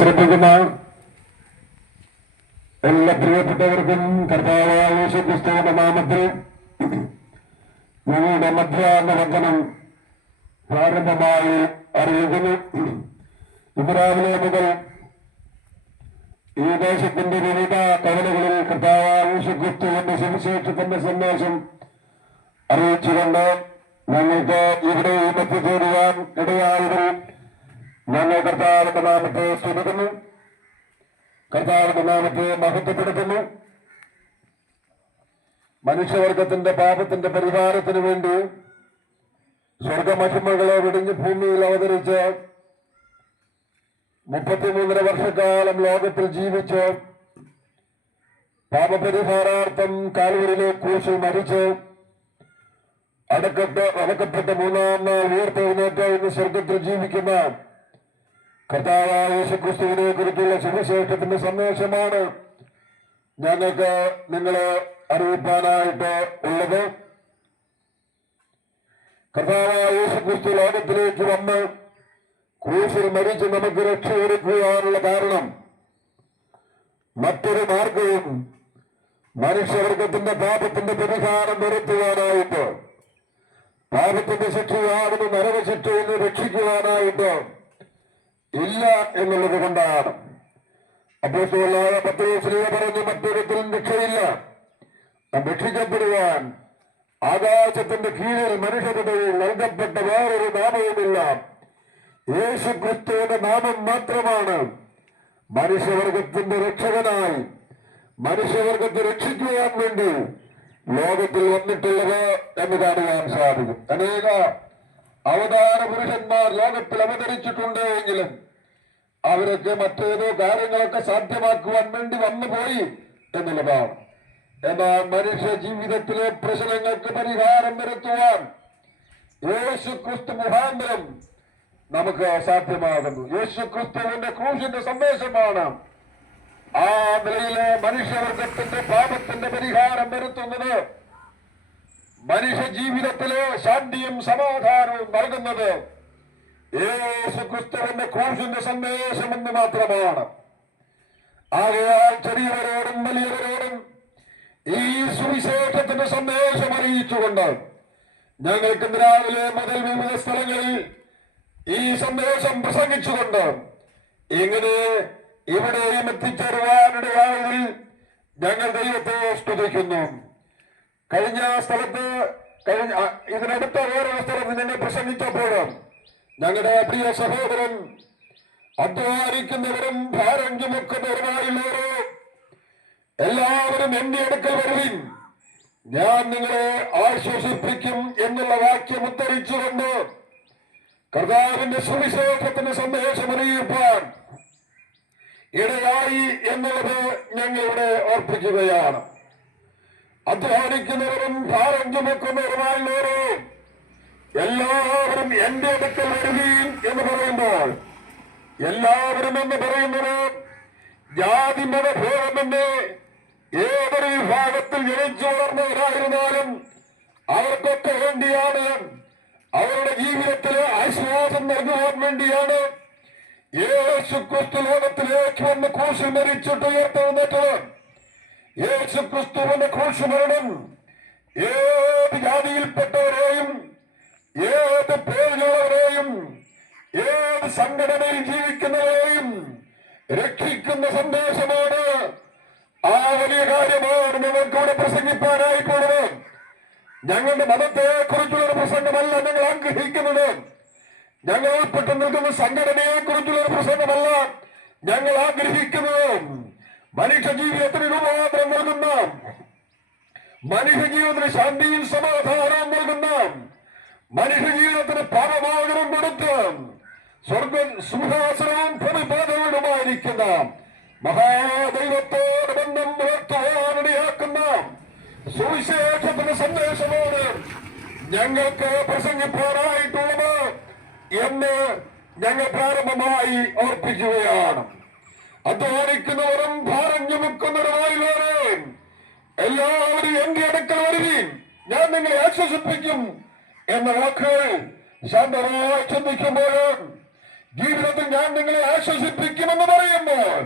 ശ്രദ്ധിക്കുന്ന എല്ലാ പ്രിയപ്പെട്ടവർക്കും കർത്താവായ യേശുക്രിസ്തുവിന്റെ നാമത്തിൽ ഞങ്ങളുടെ മധ്യാഹ്ന വന്ദനം പ്രാരംഭമായി അറിയിക്കുന്നു. ഇന്ന് രാവിലെ മുതൽ ഈ ദേശത്തിന്റെ വിവിധ കവലകളിൽ കർത്താവായ യേശുക്രിസ്തുവിന്റെ സുവിശേഷത്തിന്റെ സന്ദേശം അറിയിച്ചുകൊണ്ട് ഞങ്ങൾക്ക് ഇവിടെ എത്തിച്ചേരുവാൻ ഇടയായതിൽ ഞങ്ങൾ കർത്താവിന്റെ നാമത്തെ സ്തുതിക്കുന്നു, കർത്താവിന്റെ നാമത്തെ മഹത്വപ്പെടുത്തുന്നു. മനുഷ്യവർഗത്തിന്റെ പാപത്തിന്റെ പരിഹാരത്തിന് വേണ്ടി സ്വർഗമഹിമകളെ വെടിഞ്ഞ് ഭൂമിയിൽ അവതരിച്ച് 33 വർഷക്കാലം ലോകത്തിൽ ജീവിച്ച് പാപപരിഹാരാർത്ഥം കാൽവരിയിലെ ക്രൂശിൽ മരിച്ച് അടക്കപ്പെട്ട 3-ാം നാൾ ഉയർത്തെഴുന്നേറ്റ ഇന്ന് സ്വർഗത്തിൽ ജീവിക്കുന്ന കർത്താവായ യേശുക്രിസ്തുവിനെ കുറിച്ചുള്ള സുവിശേഷത്തിന്റെ സന്ദേശമാണ് ഞങ്ങൾക്ക് നിങ്ങളെ അറിയിപ്പാനായിട്ട് ഉള്ളത്. കർത്താവായ യേശുക്രിസ്തു ലോകത്തിലേക്ക് വന്ന് ക്രൂശിൽ മരിച്ച് നമുക്ക് രക്ഷയൊരുക്കുവാനുള്ള കാരണം മറ്റൊരു മാർഗവും മനുഷ്യവർഗത്തിന്റെ പാപത്തിന്റെ പരിഹാരം വരുത്തുവാനായിട്ട്, പാപത്തിന്റെ ശിക്ഷയാകുന്ന നരകശിക്ഷയിൽ നിന്ന് രക്ഷിക്കുവാനായിട്ട് ഇല്ല എന്നുള്ളത് കൊണ്ടാണ്. അപ്പോസ്തലനായ പത്രോസ് പറഞ്ഞ മറ്റൊരുത്തിലും രക്ഷയില്ല, രക്ഷിക്കപ്പെടുവാൻ ആകാശത്തിന്റെ കീഴിൽ മനുഷ്യരുടെ നൽകപ്പെട്ട വേറൊരു നാമവുമില്ല, യേശുക്രിസ്തുവിന്റെ നാമം മാത്രമാണ് മനുഷ്യവർഗത്തിന്റെ രക്ഷകനായി മനുഷ്യവർഗത്തെ രക്ഷിക്കുവാൻ വേണ്ടി ലോകത്തിൽ വന്നിട്ടുള്ളത് എന്ന് കാണുവാൻ സാധിക്കും. അനേക അവതാര പുരുഷന്മാർ ലോകത്തിൽ അവതരിച്ചിട്ടുണ്ട് എങ്കിലും അവരൊക്കെ മറ്റേതോ കാര്യങ്ങളൊക്കെ സാധ്യമാക്കുവാൻ വേണ്ടി വന്നുപോയി എന്നുള്ളതാണ്. എന്നാൽ മനുഷ്യ ജീവിതത്തിലെ പ്രശ്നങ്ങൾക്ക് പരിഹാരം വരുത്തുവാൻ യേശുക്രിസ്തു മുഖാന്തരം നമുക്ക് സാധ്യമാകുന്നു. യേശുക്രിസ്തുവിന്റെ ക്രൂശിന്റെ സന്ദേശമാണ് ആ നിലയിലെ മനുഷ്യവർഗത്തിന്റെ പാപത്തിന്റെ പരിഹാരം വരുത്തുന്നത്, മനുഷ്യ ജീവിതത്തിലെ ശാന്തിയും സമാധാനവും നൽകുന്നത് യേശുക്രിസ്തുവിന്റെ ക്രൂശിന്റെ സന്ദേശമെന്ന് മാത്രമാണ്. ആകയാൽ ചെറിയവരോടും വലിയവരോടും ഈ സുവിശേഷത്തിന്റെ സന്ദേശം അറിയിച്ചുകൊണ്ട് ഞങ്ങൾക്ക് ഇന്ന് രാവിലെ മുതൽ വിവിധ സ്ഥലങ്ങളിൽ ഈ സന്ദേശം പ്രസംഗിച്ചുകൊണ്ട് ഇങ്ങനെ ഇവിടെയും എത്തിച്ചേരുവാനിടയായതിൽ ഞങ്ങൾ ദൈവത്തെ സ്തുതിക്കുന്നു. ഇതിനടുത്ത ഓരോ സ്ഥലത്ത് ഞങ്ങൾ പ്രസംഗിച്ചപ്പോഴും ഞങ്ങളുടെ പ്രിയ സഹോദരൻ അധ്വാനിക്കുന്നവരും ഭാരം ചുമക്കുന്നവരുമായുള്ളവരോ എല്ലാവരും എന്റെ അടുക്കൽ വരുവിൻ, ഞാൻ നിങ്ങളെ ആശ്വസിപ്പിക്കും എന്നുള്ള വാക്യം ഉദ്ധരിച്ചുകൊണ്ട് കർത്താവിന്റെ സുവിശേഷത്തിന്റെ സന്ദേശം അറിയിപ്പാൻ ഇടയായി എന്നുള്ളത് ഞങ്ങളിവിടെ ഓർപ്പിക്കുകയാണ്. അധ്വാനിക്കുന്നവരും ഭാരം ചുമക്കുന്നവരുമായുള്ളവരോ എല്ലാവരും എന്റെ അടുക്കൽ വരുകയും എന്ന് പറയുമ്പോൾ എല്ലാവരും എന്ന് പറയുന്നത് ജാതി മതഭേദമെന്ന് ഏതൊരു വിഭാഗത്തിൽ ജനിച്ചു വളർന്നവരായിരുന്നാലും അവർക്കൊക്കെ വേണ്ടിയാണ്, അവരുടെ ജീവിതത്തിലെ ആശ്വാസം നൽകുവാൻ വേണ്ടിയാണ് യേശുക്രിസ്തു ലോകത്തിലേക്ക് വന്ന് ക്രൂശിൽ മരിച്ചിട്ട് ഉയർത്തെഴുന്നേറ്റത്. യേശുക്രിസ്തുവിന്റെ ക്രൂശുമരണം ഏത് ജാതിയിൽപ്പെട്ടവരെയും ഏത് പേരിലുള്ളവരെയും ഏത് സംഘടനയിൽ ജീവിക്കുന്നവരെയും രക്ഷിക്കുന്ന സന്ദേശമാണ്. ആ വലിയ കാര്യമാണ് ഞങ്ങൾക്കിവിടെ പ്രസംഗിപ്പാനായിട്ടുള്ളത്. ഞങ്ങളുടെ മതത്തെ കുറിച്ചുള്ളൊരു പ്രസംഗമല്ല ഞങ്ങൾ ആഗ്രഹിക്കുന്നത്, ഞങ്ങൾ ഉൾപ്പെട്ടു നിൽക്കുന്ന സംഘടനയെ കുറിച്ചുള്ളൊരു പ്രസംഗമല്ല ഞങ്ങൾ ആഗ്രഹിക്കുന്നത്. മനുഷ്യ ജീവിതത്തിന് രൂപാന്തരം നൽകുന്ന, മനുഷ്യ ജീവിതത്തിന് ശാന്തിയും സമാധാനവും നൽകുന്ന, മനുഷ്യ ജീവിതത്തിന് പാപമോചനം കൊടുത്ത് സ്വർഗ സിംഹാസനവും ഭൂമിപാതകളുമായിരിക്കുന്ന മഹാദൈവത്തോട് ബന്ധം പുലർത്തുവാനിടയാക്കുന്ന സുവിശേഷത്തിന്റെ സന്ദേശമാണ് ഞങ്ങൾക്ക് പ്രസംഗിപ്പാനായിട്ടുള്ളത് എന്ന് ഞങ്ങൾ പ്രാരംഭമായി ഓർപ്പിക്കുകയാണ്. അധ്വാനിക്കുന്നവരും ഭാരം ചുമക്കുന്നവരുമായുള്ളവരെ എല്ലാവരും എന്റെ അടുക്കൽ വരുവീൻ, ഞാൻ നിങ്ങളെ ആശ്വസിപ്പിക്കും എന്ന വാക്കുകൾ ശാന്തമായി ചിന്തിക്കുമ്പോൾ ജീവിതത്തിൽ ഞാൻ നിങ്ങളെ ആശ്വസിപ്പിക്കുമെന്ന് പറയുമ്പോൾ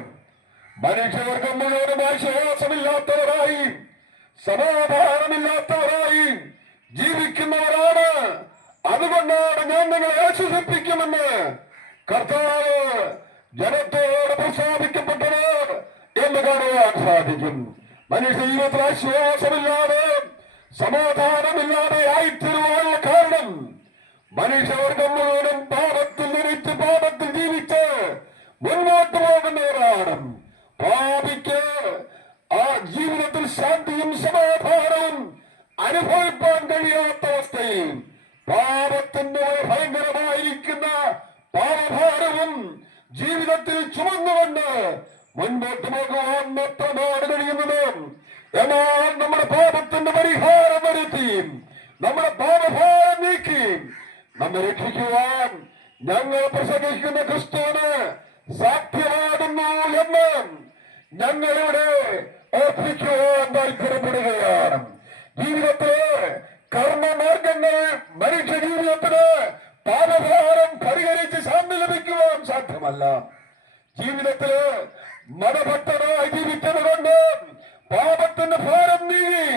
മനുഷ്യർക്ക് മുഴുവനും ആശ്വാസമില്ലാത്തവരായി സമാധാനമില്ലാത്തവരായി ജീവിക്കുന്നവരാണ്. അതുകൊണ്ടാണ് ഞാൻ നിങ്ങളെ ആശ്വസിപ്പിക്കുമെന്ന് കർത്താവ് ജനത്തോട് പ്രഖ്യാപിക്കപ്പെട്ടത് എന്ന് കാണുവാൻ സാധിക്കും. മനുഷ്യ ജീവിതത്തിൽ ആശ്വാസമില്ലാതെ സമാധാനമില്ലാതെ ആയിത്തീരുവാനുള്ള കാരണം മനുഷ്യവർഗം മുഴുവനും പാപത്തിൽ നിന്നിട്ട് പാപത്തിൽ ജീവിച്ച് മുന്നോട്ട് പോകുന്നവരാണ്. പാപിക്ക് ആ ജീവിതത്തിൽ ശാന്തിയും സമാധാനവും അനുഭവിപ്പാൻ കഴിയാത്ത അവസ്ഥയിൽ പാപത്തിന്റെ ഭയങ്കരമായിരിക്കുന്ന പാപഭാരവും ജീവിതത്തിൽ ചുമന്നുകൊണ്ട് മുൻപോട്ട് പോകുവാൻ മാത്രമാണ് കഴിയുന്നത്. എന്നാൽ നമ്മുടെ പാപത്തിന്റെ പരിഹാരം വരുത്തി നമ്മുടെ പാപഭാരം നീക്കി നമ്മെ രക്ഷിക്കുവാൻ ഞങ്ങൾ പ്രസംഗിക്കുന്ന ക്രിസ്തുവിന് സാധ്യമാകുന്നു എന്ന് ഞങ്ങളിവിടെ ഓർപ്പിക്കുവാൻ താല്പര്യപ്പെടുകയാണ്. ജീവിതത്തിലെ കർമ്മമാർഗങ്ങൾ മനുഷ്യ ജീവിതത്തിന് പാപഭാരം പരിഹരിച്ച് ശാന്തി ലഭിക്കുവാൻ സാധ്യമല്ല. ജീവിതത്തില് മതഭക്തനായി ജീവിച്ചത് കൊണ്ട് പാപത്തിന്റെ ഭാരം നീങ്ങി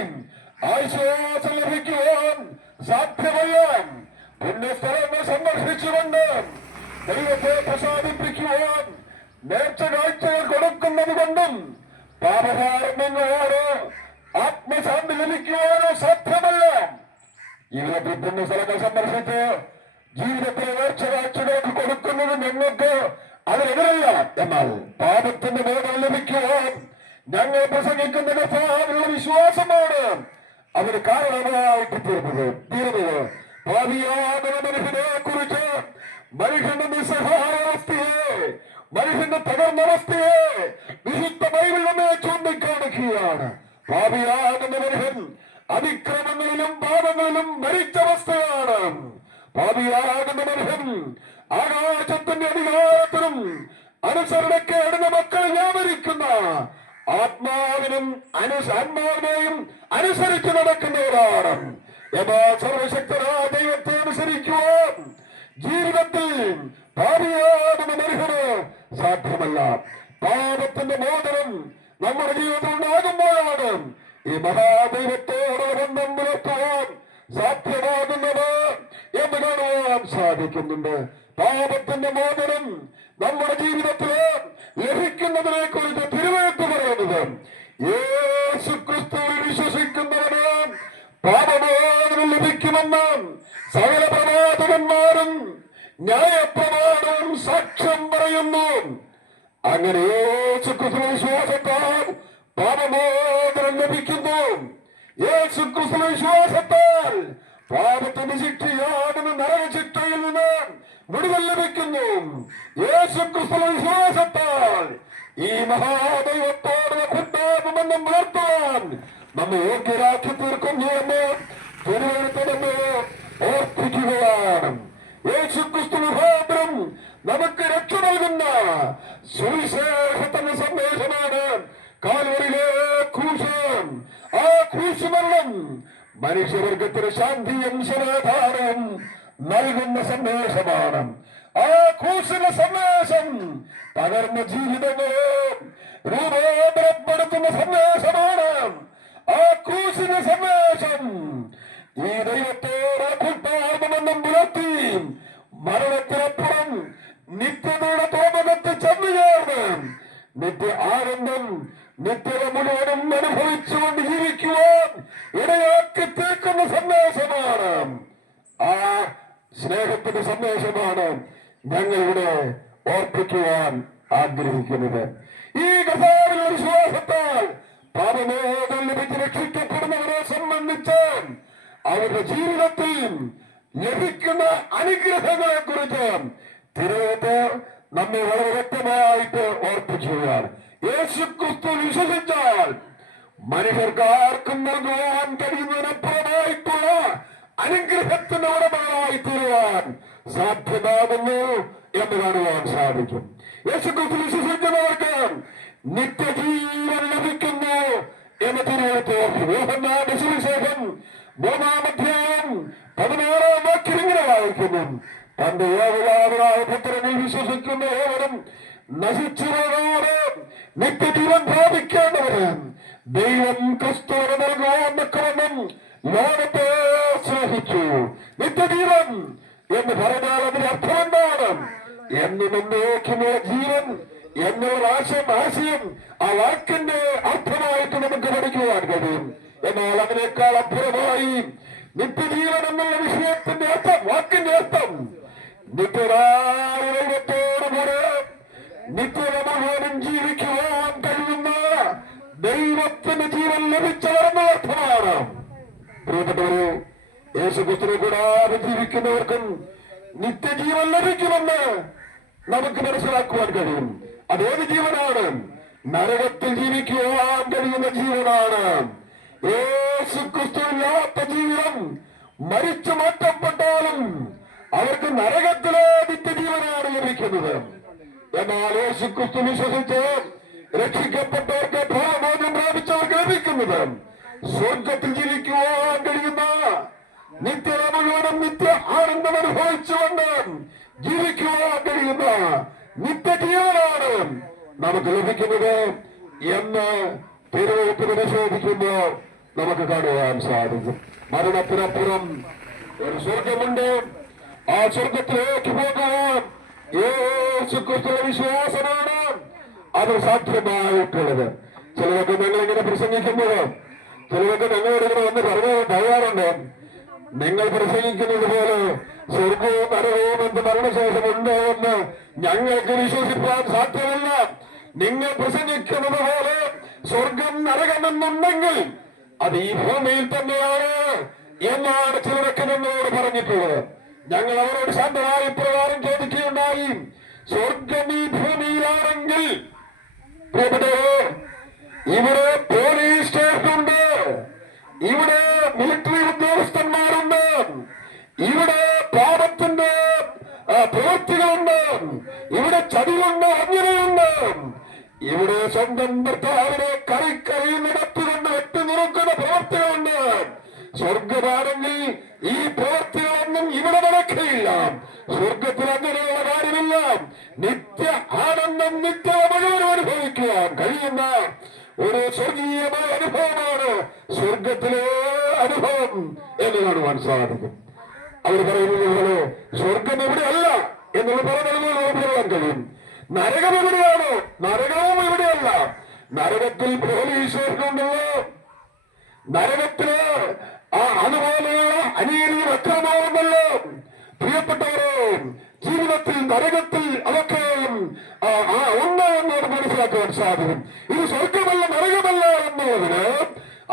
ആശ്വാസം ലഭിക്കുവാൻ സാധ്യമല്ല. പുണ്യസ്ഥലങ്ങൾ സന്ദർശിച്ചുകൊണ്ട് ദൈവത്തെ പ്രസാദിപ്പിക്കുവാൻ നേർച്ച കാഴ്ചകൾ കൊടുക്കുന്നത് കൊണ്ടും പാപഭാരം നിങ്ങളോട് ആത്മശാന്തി ലഭിക്കുവാനോ സാധ്യമല്ല. ജീവിതത്തിൽ പുണ്യസ്ഥലങ്ങൾ സന്ദർശിച്ച് ജീവിതത്തിലെ നേർച്ച കാഴ്ചകൾക്ക് കൊടുക്കുന്നത് ഞങ്ങൾക്ക് അതിനെതിരല്ല. എന്നാൽ പാപത്തിന്റെ മോചനം ലഭിക്കുവാൻ ഞങ്ങൾ പ്രസംഗിക്കുന്ന കർത്താവിലുള്ള വിശ്വാസമാണ് അതിന് കാരണമായിട്ട് തീർന്നത്. ഭാവിയാകുന്ന മനുഷ്യനെ കുറിച്ച് മനുഷ്യന്റെ നിസ്സഹായാവസ്ഥയെ മനുഷ്യന്റെ തകർന്നവസ്ഥയെ വിശുദ്ധ ബൈബിൾ നമ്മെ ചൂണ്ടിക്കാണിക്കുകയാണ്. ഭാവിയാകുന്ന മനുഷ്യൻ അതിക്രമങ്ങളിലും പാപങ്ങളിലും മരിച്ചവസ്ഥയാണ്. ഭാവിയാകുന്ന മനുഷ്യൻ ആകാശത്തിന്റെ അധികാരത്തിനും അനുസരണക്കേടിന് മക്കൾ വ്യാപരിക്കുന്ന ആത്മാവിനെയും അനുസരിച്ച് നടക്കുന്നവരാണ്. എന്നാൽ സർവശക്തരായ ദൈവത്തെ അനുസരിക്കുവാൻ ജീവിതത്തിൽ ഭാവിയാകുന്ന മനുഷ്യന് സാധ്യമല്ല. പാപത്തിന്റെ മോചനം നമ്മുടെ ജീവിതത്തിൽ ഉണ്ടാകുമ്പോഴാണ് ഈ മഹാദൈവത്തോട് ബന്ധം പുലർത്തുവാൻ സാധ്യമാകുന്നത് എന്ന് കാണുവാൻ സാധിക്കുന്നുണ്ട്. പാപത്തിന്റെ മോചനം നമ്മുടെ ജീവിതത്തില് ലഭിക്കുന്നതിനെ കുറിച്ച് തിരുവെഴുത്ത് പറയുന്നത് യേശു ക്രിസ്തുവിൽ വിശ്വസിക്കുന്നവന് പാപമോചനം ലഭിക്കുമെന്ന് സകല പ്രവാചകന്മാരും ന്യായപ്രമാണവും സാക്ഷ്യം പറയുന്നു. അങ്ങനെ യേശു ക്രിസ്തു വിശ്വാസത്താൽ പാപമോചനം ലഭിക്കുന്നു. യേശു ക്രിസ്തു വിശ്വാസത്താൽ പാപത്തിന്റെ ശിക്ഷയാകുന്ന നരകശിക്ഷയിൽ നിന്ന് വിടുതൽ ലഭിക്കുന്നു. യേശു ക്രിസ്തു വിശ്വാസത്താൽ ഈ മഹാദൈവത്തോട് കുറ്റാപമെന്നും പുലർത്തുവാൻ നമ്മെ യോഗ്യരാക്കി തീർക്കുന്നു എന്ന് തിരുവഴുത്തമെന്ന് ഓർപ്പിക്കുകയാണ്. യേശു ക്രിസ്തു മുഖാന്തരം നമുക്ക് രക്ഷ നൽകുന്ന സുവിശേഷത്തിന്റെ സന്ദേശമാണ് കാൽവരിയിലെ ക്രൂശ്. ആ ക്രൂശുമരണം മനുഷ്യവർഗത്തിന് ശാന്തിയും സമാധാനവും നൽകുന്ന സന്ദേശമാണ്. ആ ക്രൂശിന്റെ സന്ദേശം പകർന്ന ജീവിതങ്ങളെ രൂപാന്തരപ്പെടുത്തുന്ന സന്ദേശമാണ്. ആ ക്രൂശിന്റെ സന്ദേശം ഈ ദൈവത്തോട് കൂട്ടാകുമെന്നും പുലർത്തി മരണത്തിനപ്പുറം നിത്യതയുടെ തോമകത്ത് ചെന്നു ചേർന്ന് നിത്യ ആനന്ദം നിത്യത മുഴുവനും അനുഭവിച്ചുകൊണ്ട് ജീവിക്കുവാൻ ഇടയാക്കി തീർക്കുന്ന സന്ദേശമാണ്. ആ സ്നേഹത്തിന്റെ സന്ദേശമാണ് ഞങ്ങളിവിടെ ഓർപ്പിക്കുവാൻ ആഗ്രഹിക്കുന്നത്. ഈ കർത്താവിന്റെ വിശ്വാസത്താൽ പാപമോചനം ലഭിച്ച് രക്ഷിക്കപ്പെടുന്നവരെ സംബന്ധിച്ച് അവരുടെ ജീവിതത്തിൽ ലഭിക്കുന്ന അനുഗ്രഹങ്ങളെ കുറിച്ച് തിരുവെഴുത്ത് നമ്മെ വളരെ വ്യക്തമായിട്ട് ഓർപ്പിക്കുകയാണ്. യേശു ക്രിസ്തു വിശ്വസിച്ചാൽ മനുഷ്യർക്ക് ആർക്കും നൽകുവാൻ കഴിയുന്നതിനപ്പുറമായിട്ടുള്ള അനുഗ്രഹത്തിന്റെ ഉടമകളായി തീരുവാൻ സാധ്യമാകുന്നു എന്ന് കാണുവാൻ സാധിക്കും. യേശു ക്രിസ്തു വിശ്വസിക്കുന്നവർക്ക് നിത്യജീവൻ ലഭിക്കുന്നു എന്ന് തിരുവെഴുത്ത് ഓർക്കും. യോഹന്നാന്റെ സുവിശേഷം 3-ാം അധ്യായം 16-ാം വാക്യം ഇങ്ങനെ വായിക്കുന്നു: തന്റെ ഏകജാതനായ പുത്രനിൽ വിശ്വസിക്കുന്ന നശിച്ചു പോകാതെ നിത്യജീവൻ പ്രാപിക്കേണ്ടവര് ദൈവം ക്രിസ്തുവിനെ നൽകുവാൻ തക്കവണ്ണം ലോകത്തെ സ്നേഹിച്ചു. നിത്യജീവൻ എന്ന് പറഞ്ഞാൽ അതിന്റെ അർത്ഥം എന്താണ്? എന്നും എന്നേക്കുമുള്ള ജീവൻ എന്നുള്ള ആശയം ആ വാക്കിന്റെ അർത്ഥമായിട്ട് നമുക്ക് പഠിക്കുവാൻ കഴിയും. എന്നാൽ അതിനേക്കാൾ അപ്പുറമായി നിത്യജീവൻ എന്നുള്ള വിഷയത്തിന്റെ അർത്ഥം, വാക്കിന്റെ അർത്ഥം നിത്യനായ ദൈവത്തോടുകൂടെ നിത്യത മുഴുവനും ജീവിക്കുവാൻ കഴിയുന്ന ദൈവത്തിന്റെ ജീവൻ ലഭിച്ചവർ എന്നുള്ള അർത്ഥമാണ്. പ്രിയപ്പെട്ടവരെ, യേശുക്രിസ്തുവിനെ കൂടാതെ ജീവിക്കുന്നവർക്കും നിത്യജീവൻ ലഭിക്കുമെന്ന് നമുക്ക് മനസ്സിലാക്കുവാൻ കഴിയും. അതേത് ജീവനാണ്? നരകത്തിൽ ജീവിക്കുവാൻ കഴിയുന്ന ജീവനാണ്. യേശുക്രിസ്തുവില്ലാത്ത ജീവിതം മരിച്ചു മാറ്റപ്പെട്ടാലും അവർക്ക് നരകത്തിലെ നിത്യജീവനാണ് ലഭിക്കുന്നത്. എന്നാൽ യേശുക്രിസ്തു വിശ്വസിച്ച് രക്ഷിക്കപ്പെട്ടവർക്ക് ഭാവബോധം പ്രാപിച്ചവർക്ക് ലഭിക്കുന്നത് സ്വർഗത്തിൽ ജീവിക്കുവാൻ കഴിയുന്ന നിത്യത മുഴുവനും നിത്യ ആനന്ദം അനുഭവിച്ചുകൊണ്ട് ജീവിക്കുവാൻ കഴിയുന്ന നിത്യജീവനാണ് നമുക്ക് ലഭിക്കുന്നത് എന്ന് തിരുവഴുത്ത് പരിശോധിക്കുമ്പോൾ നമുക്ക് കാണുവാൻ സാധിക്കും. മരണത്തിനപ്പുറം ഒരു സ്വർഗമുണ്ട്. ആ സ്വർഗത്തിലേക്ക് പോകുവാൻ യേശുക്രിസ്തുവിന്റെ വിശ്വാസമാണ് അത് സാധ്യമായിട്ടുള്ളത്. ചിലരൊക്കെ ഞങ്ങളിങ്ങനെ പ്രസംഗിക്കുമ്പോൾ ചിലരൊക്കെ ഞങ്ങളോട് ഇങ്ങനെ വന്ന് പറഞ്ഞു പറയാറുണ്ട്, നിങ്ങൾ പ്രസംഗിക്കുന്നത് പോലെ സ്വർഗവും നരകവും എന്ത് മരണശേഷം ഉണ്ടോ എന്ന് ഞങ്ങൾക്ക് വിശ്വസിക്കാൻ സാധ്യമല്ല. നിങ്ങൾ പ്രസംഗിക്കുന്നത് പോലെ സ്വർഗം നരകമെന്നുണ്ടെങ്കിൽ അത് ഈ ഭൂമിയിൽ തന്നെയാണ് എന്നാണ് ചിലരൊക്കെ നമ്മളോട് പറഞ്ഞിട്ടുള്ളത്. ഞങ്ങൾ അവരോട് ശാന്തമായി പ്രകാരം ചോദിക്കുകയുണ്ടായി, സ്വർഗം ഈ ഭൂമിയിലാണെങ്കിൽ പ്രിയപ്പെട്ടവരെ, ഇവിടെ പോലീസ് സ്റ്റേഷനുണ്ട്, ഇവിടെ മിലിറ്ററി ഉദ്യോഗസ്ഥന്മാരുണ്ട്, ഇവിടെ പാപത്തിന്റെ പ്രവൃത്തികളുണ്ട്, ഇവിടെ ചതിയുണ്ട്, അന്യതയുണ്ട്, ഇവിടെ സ്വന്തം ഭർത്താവിനെ കറിക്കറി നടത്തുകൊണ്ട് വെട്ടി നുറുക്കുന്ന പ്രവൃത്തികളുണ്ട്. സ്വർഗമാണെങ്കിൽ ഈ പ്രവൃത്തികളൊന്നും ഇവിടെ നടക്കുകയില്ല. സ്വർഗത്തിൽ അങ്ങനെയുള്ള കാര്യമില്ല. നിത്യ ആനന്ദം നിത്യ മുഴുവൻ അനുഭവിക്കുവാൻ കഴിയുന്ന ഒരു സ്വർഗീയമായ അനുഭവമാണ് സ്വർഗത്തിലെ അനുഭവം എന്ന് കാണുവാൻ സാധിക്കും. അവർ പറയുന്നത് പോലെ സ്വർഗം എവിടെയല്ല എന്നുള്ള പറഞ്ഞതുപോലെ പറയാൻ കഴിയും. നരകം എവിടെയാണോ? നരകവും എവിടെയല്ല. നരകത്തിൽ പോലീസുണ്ടല്ലോ, നരകത്തില് അതുപോലെയുള്ള അനീതിയും അക്രമവുമല്ലോ. പ്രിയപ്പെട്ടവരെ, ജീവിതത്തിൽ നരകത്തിൽ അതൊക്കെയും ഉണ്ട് എന്നോട് മനസ്സിലാക്കുവാൻ സാധിക്കും. ഇത് സ്വർഗമല്ല നരകമല്ല എന്നുള്ളതിന്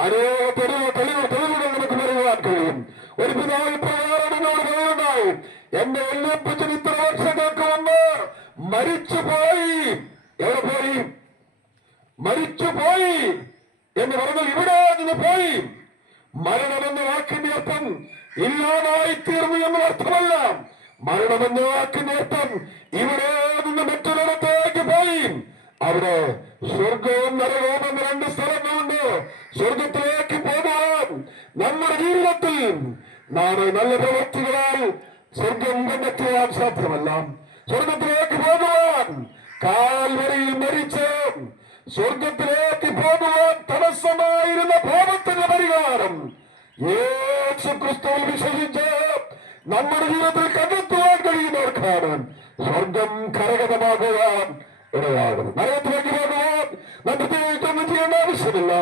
അനേക തെളിവുകൾ നമുക്ക് പറയുവാൻ കഴിയും. ഒരു പിതാവ് പ്രകാരം എന്നോട് പറയുന്നുണ്ടായി, എന്റെ വല്യപ്പച്ചൻ ഇത്ര വർഷങ്ങൾക്ക് മുമ്പ് മരിച്ചുപോയി. എവിടെ പോയി? മരിച്ചുപോയി എന്ന് പറഞ്ഞാൽ ഇവിടെ നിന്ന് പോയി. മരണമെന്ന വാക്കിന്റെ അർത്ഥം ഇല്ലാതായി തീർന്നു എന്ന അർത്ഥമല്ല. മരണമെന്ന വാക്കിന്റെ അർത്ഥം ഇവിടെ നിന്ന് മറ്റൊരിടത്തേക്ക് പോയി. അവിടെ സ്വർഗവും നരകവും എന്ന രണ്ട് സ്ഥലങ്ങളുണ്ട്. സ്വർഗത്തിലേക്ക് പോകാൻ നമ്മുടെ ജീവിതത്തിൽ നാം നല്ല പ്രവൃത്തികളാൽ സ്വർഗം കണ്ടെത്തുവാൻ സാധ്യമല്ല. സ്വർഗത്തിലേക്ക് പോകുവാൻ കാൽവരിയിൽ മരിച്ച് സ്വർഗത്തിലേക്ക് പോകുവാൻ തടസ്സമായിരുന്ന പാപത്തിന്റെ പരിഹാരം യേശുക്രിസ്തുവിൽ വിശ്വസിച്ച് നമ്മുടെ ജീവിതത്തിൽ കണ്ടെത്തുവാൻ കഴിയുന്നവർക്കാണ് സ്വർഗം കരഗതമാകുവാൻ ഇടയാകുന്നത്. നരകത്തിലേക്ക് പോകുവാൻ നാം പ്രത്യേകിച്ചൊന്നും ചെയ്യേണ്ട ആവശ്യമില്ല.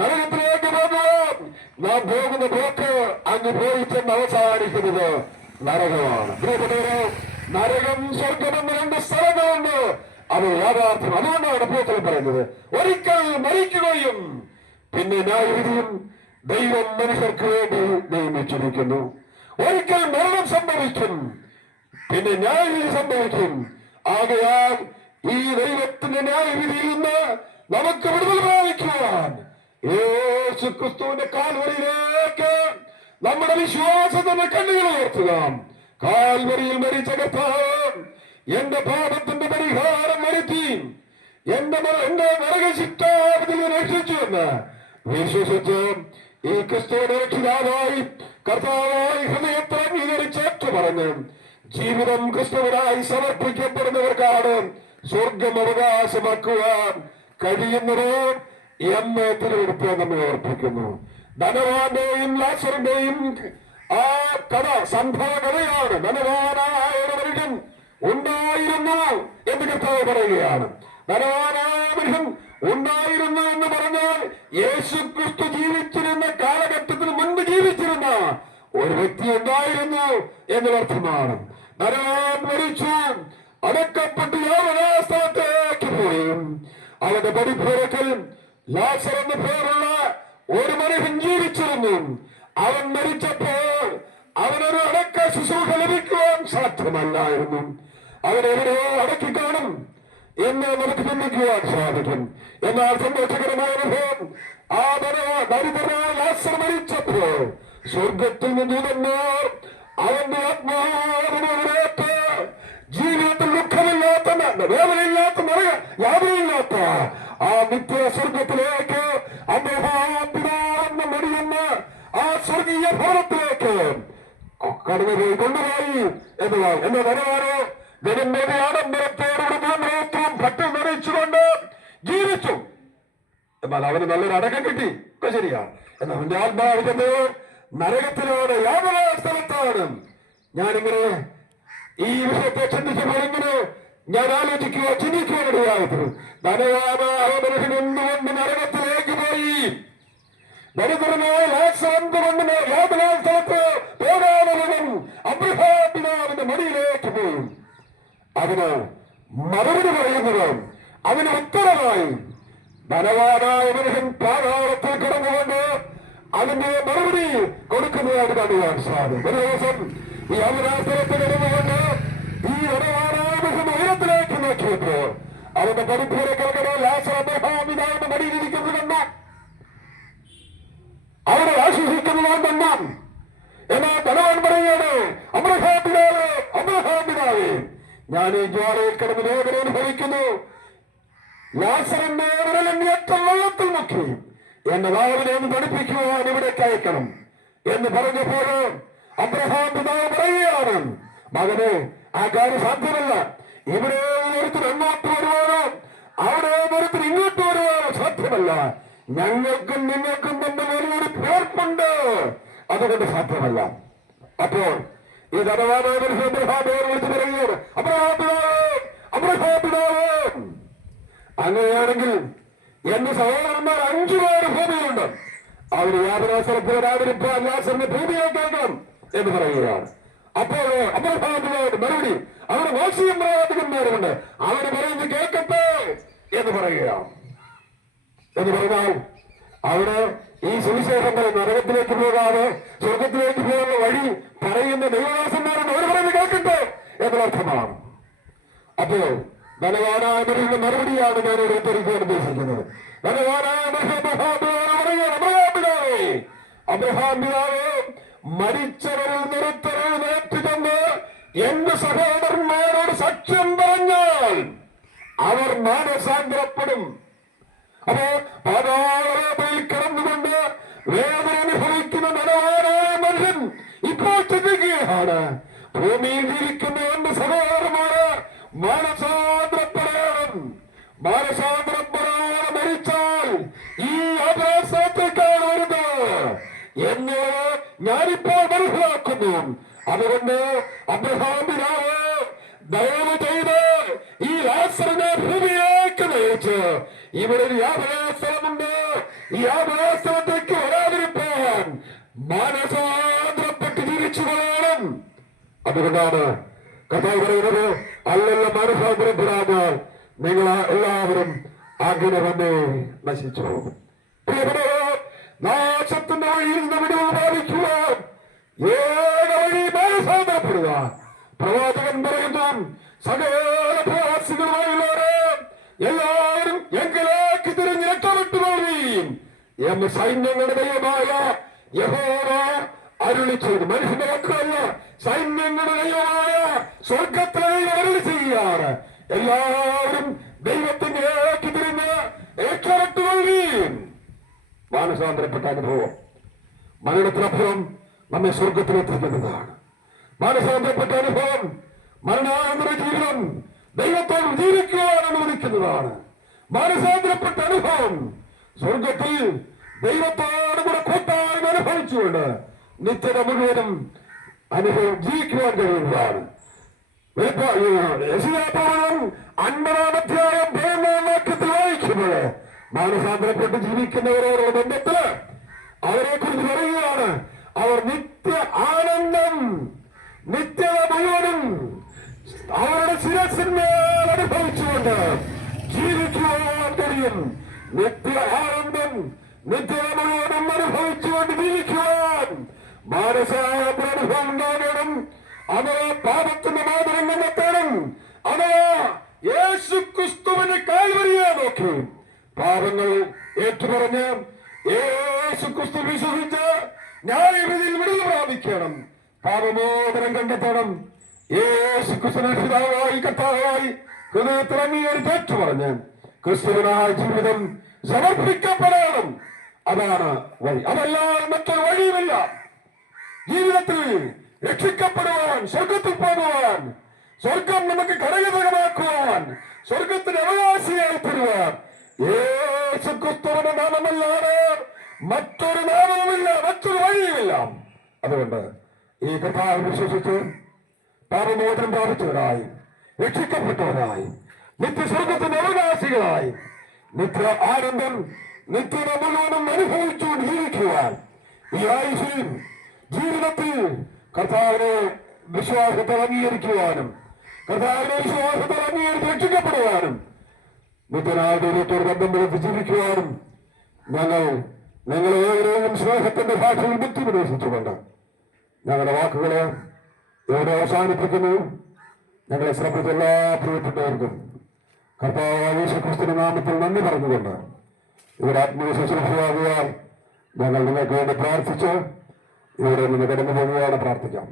നരകത്തിലേക്ക് പോകുവാൻ നാം പോകുന്ന പോക്ക് അങ്ങ് പോയി ചെന്ന് അവസാനിക്കുന്നത് നരകമാണ്. പ്രിയപ്പെട്ടവരെ, നരകം സ്വർഗമെന്ന് രണ്ട് സ്ഥലങ്ങളുണ്ട്. അത് യാഥാർത്ഥ്യം. അതുകൊണ്ടാണ് പോക്കൽ പറയുന്നത്, ഒരിക്കൽ മരിക്കുകയും പിന്നെ ന്യായവിധിയും ദൈവം മനുഷ്യർക്ക് വേണ്ടി നിയമിച്ചിരിക്കുന്നു. ഒരിക്കൽ മരണം സംഭവിക്കും, പിന്നെ ന്യായവിധി സംഭവിക്കും. ആകയാൽ ഈ ദൈവത്തിന്റെ ന്യായവിധിയിൽ നിന്ന് നമുക്ക് വിടുതൽ പ്രാപിക്കുവാൻ യേശുക്രിസ്തുവിന്റെ കാൽവരിയിലേക്ക് നമ്മുടെ വിശ്വാസത്തിന്റെ കണ്ണുകൾ ഉയർത്തുക. കാൽവരിയിൽ മരിച്ച കർത്താവ് എന്റെ പാപത്തിന്റെ പരിഹാരം വരുത്തി എന്റെ നരകശിക്ഷാവിധിയിൽ രക്ഷിച്ചു എന്ന് വിശ്വസിച്ച് ഈ ക്രിസ്തുവിനെ രക്ഷിതാവായി കർത്താവായി ഹൃദയത്തിൽ അംഗീകരിച്ചേറ്റു പറഞ്ഞ് ജീവിതം ക്രിസ്തുവിനായി സമർപ്പിക്കപ്പെടുന്നവർക്കാണ് സ്വർഗം അവകാശമാക്കുവാൻ കഴിയുന്നത് എന്ന് തിരുവെടുപ്പ് നമ്മെ ഓർപ്പിക്കുന്നു. ധനവാന്റെയും ലാസറിന്റെയും ആ കഥ സംഭവ കഥയാണ്. ധനവാനായ ഒരു മനുഷ്യൻ ഉണ്ടായിരുന്നു എന്ന് കർത്താവ് പറയുകയാണ്. ധനവാനായ മനുഷ്യൻ ഉണ്ടായിരുന്നു എന്ന് പറഞ്ഞാൽ യേശുക്രിസ്തു ജീവിച്ചിരുന്ന കാലഘട്ടത്തിന് മുൻപ് ജീവിച്ചിരുന്ന ഒരു വ്യക്തി ഉണ്ടായിരുന്നു എന്നർത്ഥമാണ്. ധനവാൻ മരിച്ചു, അടക്കപ്പെട്ട് യാതൊരാസ്ഥലത്തേക്ക് പോയി. അവന്റെ പടിപ്പുറത്തിൽ ലാസർ എന്ന പേരുള്ള ഒരു മനുഷ്യൻ ജീവിച്ചിരുന്നു. അവൻ മരിച്ചപ്പോൾ അവനൊരു അടക്ക ശുശ്രൂഷ ലഭിക്കുവാൻ സാധ്യമല്ലായിരുന്നു. അവനെവിടെയോ അടക്കി കാണും എന്ന് നമുക്ക് ചിന്തിക്കുവാൻ സാധിക്കും. എന്നാൽ സന്തോഷകരമായ അനുഭവം, ആ ദരിദ്രനായ ലാസർ മരിച്ചപ്പോൾ സ്വർഗത്തിൽ നിന്ന് ദൂതന്മാർ അവന്റെ ആത്മാവിനേറ്റ് ജീവിതത്തിൽ ദുഃഖമില്ലാത്ത, വേദനയില്ലാത്ത, യാതൊരുമില്ലാത്ത ആ നിത്യ സ്വർഗത്തിലേക്ക് അദ്ദേഹം മടിയുന്ന ആ സ്വർഗീയ ഭവനത്തിലേക്ക് കടന്നുപോയി കൊണ്ടുപോയി എന്നതാണ്. എന്റെ ധനവാനോ ജനങ്ങളുടെ ആഡംബരത്തോടുകൂടി ഭക്തി നിറയിച്ചുകൊണ്ട് ജീവിച്ചു. എന്നാൽ അവന് നല്ലൊരു അടക്കം കിട്ടി, ഒക്കെ ശരിയാ. എന്നാൽ അവന്റെ ആത്മാവ് ചെന്ന് നരകത്തിലാണ്, യാതൊരു സ്ഥലത്താണ്. ഞാനിങ്ങനെ ഈ വിഷയത്തെ ചിന്തിച്ചപ്പോൾ ഇങ്ങനെ ഞാൻ ആലോചിക്കുകയോ ചിന്തിക്കുകയോ ഇടയായിരുന്നു. ധനവാനായ മനുഷ്യൻ എന്തുകൊണ്ട് നരകത്തിലേക്ക് പോയി? ദരിദ്രനായ ലാസർ എന്തുകൊണ്ട് യാതൊരു സ്ഥലത്ത് പോകാനവനും അബ്രഹാം പിതാവിന്റെ മടിയിലേക്ക് പോയി? അതിന് മറുപടി പറയുന്നത്, അതിന് ഉത്തരമായി ധനവാനായ മനുഷ്യൻ പാതാളത്തിൽ കിടന്നുകൊണ്ട് അതിന്റെ മറുപടി കൊടുക്കുന്നതായിട്ട് കാണുവാൻ സാധിക്കും. ഒരു ദിവസം ഈ അവരാസ്ഥലത്ത് കിടന്നുകൊണ്ട് ഈ ധനവാനായ മനുഷ്യൻ ഉയരത്തിലേക്ക് നോക്കിയപ്പോൾ അവന്റെ പടിപ്പുര കിടക്കുന്ന ലാസർ അബ്രഹാം പിതാവിന്റെ മടിയിലിരിക്കുന്നത് കണ്ടു. അവരെ ആശ്വസിക്കുന്നതാൻ കണ്ടു. എന്നാൽ ധനവാൻ പറയുകയാണ്, അബ്രഹാം പിതാവേ, അബ്രഹാം പിതാവേ, ഞാൻ ഈ ജ്വാലയിൽ കിടന്ന് വേദന അനുഭവിക്കുന്നു. ലാസറിന്റെ വിരലങ്ങേറ്റം വെള്ളത്തിൽ മുക്കി എന്റെ നാവിനെ ഒന്ന് പഠിപ്പിക്കുവാൻ ഇവിടേക്ക് അയക്കണം എന്ന് പറഞ്ഞപ്പോൾ അബ്രഹാം പിതാവ് പറയുകയാണ്, മകനെ, ആ കാര്യം സാധ്യമല്ല. ഇവിടെ ഒരുത്തിന് അങ്ങോട്ട് വരുവാനോ അവിടെ ഒരുത്തിന് ഇങ്ങോട്ട് വരുവാനോ സാധ്യമല്ല. ഞങ്ങൾക്കും നിങ്ങൾക്കും തമ്മിൽ വലിയൊരു പേർപ്പുണ്ട്, അതുകൊണ്ട് സാധ്യമല്ല. അപ്പോൾ ഈ ധനവാനായ അബ്രഹാമിനെ വിളിച്ച് പറയുകയാണ്, അബ്രഹാം പിതാവേ, അബ്രഹാം പിതാവേ, അങ്ങനെയാണെങ്കിൽ എന്റെ സഹോദരന്മാർ 5 പേര് ഭൂമിയിലുണ്ട്. അവർ യാതൊരാശ്രമത്തിൽ വരാതിരിപ്പോൾ ലാസറിന്റെ ഭൂമിയിലേക്ക് അയക്കണം എന്ന് പറയുകയാണ്. അപ്പോൾ അബ്രഹാം പിതാവിന്റെ മറുപടി, അവിടെ മോശയും പ്രവാചകന്മാരുമുണ്ട്, അവര് പറയുന്നത് കേൾക്കട്ടെ എന്ന് പറയുകയാണ്. എന്ന് പറഞ്ഞാൽ അവിടെ ഈ സുവിശേഷങ്ങൾ നരകത്തിലേക്ക് പോകാതെ സ്വർഗത്തിലേക്ക് പോകുന്ന വഴി പറയുന്ന ദൈവദാസന്മാരുണ്ട്, അവർ പറയുന്നത് കേൾക്കട്ടെ എന്നർത്ഥമാണ്. അപ്പോൾ ധനവാനായ മനുഷ്യന്റെ മറുപടിയാണ് ഞാൻ ഇവിടെ ഉദ്ധരിക്കാൻ ഉദ്ദേശിക്കുന്നത്. ധനവാനായ അബ്രഹാം പിതാവേ, മരിച്ചവരിൽ നിറുത്തരേറ്റ് ചെന്ന് എന്റെ സഹോദരന്മാരോട് സഖ്യം പറഞ്ഞാൽ അവർ മാനസാന്തരപ്പെടും. അപ്പോ പാതാളത്തിൽ കിടന്നുകൊണ്ട് വേദന അനുഭവിക്കുന്ന ധനവാനായ മനുഷ്യൻ ഇപ്പോൾ ചിന്തിക്കുകയാണ്, ഭൂമിയിൽ ഇരിക്കുന്ന എന്റെ സഹോദരന്മാര് മാനസാന്തരപ്പെടണം. മാനസാന്തരപ്പെടാതെ മരിച്ചാൽ ഈ അഭ്യാസത്തേക്കാണ് വരുന്നത് എന്ന് ഞാനിപ്പോൾ മനസ്സിലാക്കുന്നു. അതുകൊണ്ട് അബ്രഹാം പിതാവ് ദയവ് ചെയ്ത് ഈ ലാസറിനെ ഭൂമിയിലേക്ക് നയിച്ച് ഇവിടെ ഒരു യാതൊരാസ്ഥലമുണ്ട്, ഈ യാതൊരാസ്ഥലത്തേക്ക് വരാതിരിക്കാൻ മാനസാന്തരപ്പെട്ട് ജീവിച്ചു കൊള്ളണം. അതുകൊണ്ടാണ് കഥാ പറയുന്നത്, അല്ലല്ല മാനസാന്തരപ്പെടാഞ്ഞാൽ നിങ്ങൾ എല്ലാവരും അങ്ങനെ തന്നെ നശിച്ചു പോകും. നാശത്തിന്റെ വഴിയിൽ നിന്ന് വിടുതൽ പ്രാപിക്കുവാൻ ഏക വഴി മാനസാന്തരപ്പെടുക. പ്രവാചകൻ പറയുന്നു, സകല പ്രവാസികളുമായുള്ളവരെ എല്ലാവരും എങ്കിലേക്ക് തിരിഞ്ഞ് രക്ഷപ്പെട്ടുകൊള്ളുകയും എന്ന് സൈന്യങ്ങളുടെ ദൈവമായ യഹോവ അരുളി ചെയ്തു. മനുഷ്യന്റെ വാക്കുകളല്ല, സൈന്യങ്ങളുടെ ദൈവമായ സ്വർഗത്തിലെ അരുളി ചെയ്യുകയാണ്. എല്ലാവരും ദൈവത്തിലേക്ക് തിരിഞ്ഞ് രക്ഷപ്പെട്ടുകൊള്ളുകയും. മാനസാന്തരപ്പെട്ട അനുഭവം മരണത്തിനപ്പുറം നമ്മെ സ്വർഗത്തിലെത്തിക്കുന്നതാണ്. മാനസാന്തരപ്പെട്ട അനുഭവം മരണാനന്തര ജീവിതം ദൈവത്തോട് ജീവിക്കുവാൻ അനുവദിക്കുന്നതാണ്. മാനസാന്തരപ്പെട്ട അനുഭവം സ്വർഗത്തിൽ ദൈവത്തോട് കൂടെ കൂട്ടായ്മ അനുഭവിച്ചുകൊണ്ട് നിത്യത മുഴുവനും അനുഭവം ജീവിക്കുവാൻ കഴിയുന്നതാണ്. 50-ാം അധ്യായം 3-ാം വാക്യത്തിൽ വായിക്കുമ്പോൾ മാനസാന്തരപ്പെട്ട് ജീവിക്കുന്നവരോടുള്ള ബന്ധത്തില് അവരെ കുറിച്ച് പറയുകയാണ്. അവർ നിത്യ ആനന്ദം നിത്യത മുഴുവനും അവരുടെ ശിരസിന്മേൽ അനുഭവിച്ചുകൊണ്ട് ജീവിക്കുവാൻ കഴിയും. നിത്യ ആനന്ദം നിത്യത മുഴുവനും അനുഭവിച്ചുകൊണ്ട് ജീവിക്കുവാൻ മാനസാന്തരാനുഭവം ഉണ്ടാകണം. അത് പാപത്തിന്റെ മാതൃകം കണ്ടെത്തണം. അത് യേശു ക്രിസ്തുവിന്റെ കാൽവരിയെ നോക്കി പാപങ്ങൾ ഏറ്റുപറഞ്ഞ് യേശു ക്രിസ്തു വിശ്വസിച്ച് ന്യായവിധിയിൽ വിടുതൽ പ്രാപിക്കണം. പാപമോചനം കണ്ടെത്തണം. യേശു ക്രിസ്തുവിനെ പിതാവായി കർത്താവായി ഹൃദയത്തിൽ അംഗീകരിച്ച് ഏറ്റുപറഞ്ഞ് ക്രിസ്തുവിനായ ജീവിതം സമർപ്പിക്കപ്പെടണം. അതാണ് വഴി. അതല്ലാതെ മറ്റൊരു വഴിയുമില്ല. ജീവിതത്തിൽ രക്ഷിക്കപ്പെടുവാൻ, സ്വർഗത്തിൽ പോകുവാൻ, സ്വർഗം നമുക്ക് കരകതകമാക്കുവാൻ, സ്വർഗത്തിന് അവകാശിയായി തരുവാൻ യേശു ക്രിസ്തുവിന്റെ നാമമല്ലാതെ മറ്റൊരു നാമവുമില്ല, മറ്റൊരു വഴിയുമില്ല. അതുകൊണ്ട് ഈ കർത്താവിൽ വിശ്വസിച്ച് പാപമോചനം പ്രാപിച്ചവരായി, രക്ഷിക്കപ്പെട്ടവരായി, നിത്യസ്വർഗത്തിന്റെ അവകാശികളായി നിത്യ ആനന്ദം നിത്യത മുഴുവനും അനുഭവിച്ചുകൊണ്ട് ജീവിക്കുവാൻ ഈ ആയുഷിൽ ജീവിതത്തിൽ കർത്താവിനെ വിശ്വാസത്തിൽ അംഗീകരിക്കുവാനും കർത്താവിനെ വിശ്വാസത്തിൽ അംഗീകരിച്ച് രക്ഷിക്കപ്പെടുവാനും നിത്യനായ ദൈവത്തോട് ബന്ധം പുലർത്തി ജീവിക്കുവാനും ഞങ്ങൾ ഏവരെയും സ്നേഹത്തിന്റെ ഭാഷയിൽ ബുദ്ധിമുട്ടിച്ചുകൊണ്ട് ഞങ്ങളുടെ വാക്കുകളെ ഇവിടെ അവസാനിപ്പിക്കുന്നു. ഞങ്ങളെ ശ്രദ്ധിച്ച എല്ലാ പ്രിയപ്പെട്ടവർക്കും കർത്താവായ യേശുക്രിസ്തുവിന്റെ നാമത്തിൽ നന്ദി പറഞ്ഞുകൊണ്ട് ഇവിടെ ആത്മീയ ശുശ്രൂഷയാകുവാൻ ഞങ്ങൾ നിങ്ങൾക്ക് വേണ്ടി പ്രാർത്ഥിച്ച് ഇവിടെ നിന്ന് കടന്നു പോകുകയാണ്. പ്രാർത്ഥിക്കാം.